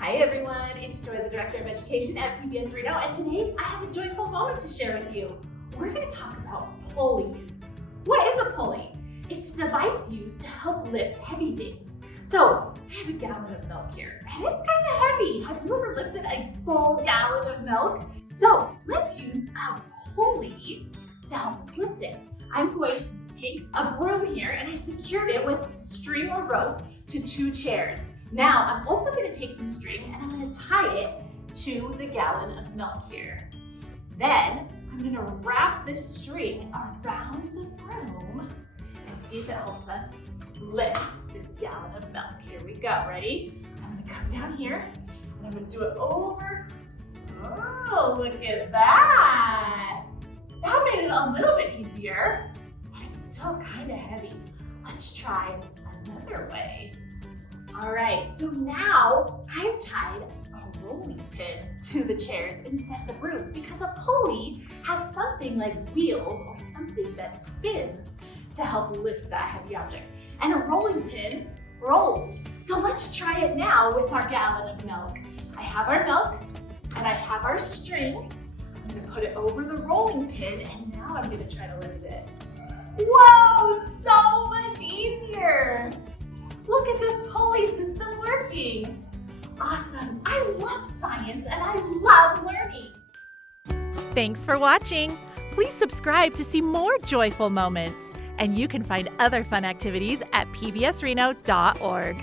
Hi everyone, it's Joy, the Director of Education at PBS Reno, and today I have a joyful moment to share with you. We're going to talk about pulleys. What is a pulley? It's a device used to help lift heavy things. So I have a gallon of milk here, and it's kind of heavy. Have you ever lifted a full gallon of milk? So let's use a pulley to help us lift it. I'm going to take a broom here, and I secured it with string or rope to 2 chairs. Now, I'm also going to take some string and I'm going to tie it to the gallon of milk here. Then, I'm going to wrap this string around the broom and see if it helps us lift this gallon of milk. Here we go. Ready? I'm going to come down here and I'm going to do it over. Oh, look at that. That made it a little bit easier, but it's still kind of heavy. Let's try another way. All right, so now I've tied a rolling pin to the chairs instead of the broom because a pulley has something like wheels or something that spins to help lift that heavy object. And a rolling pin rolls. So let's try it now with our gallon of milk. I have our milk and I have our string. I'm gonna put it over the rolling pin and now I'm gonna try to lift it. Whoa, so much easier. Look at this pulley system working. Awesome. I love science and I love learning. Thanks for watching. Please subscribe to see more joyful moments. And you can find other fun activities at pbsreno.org.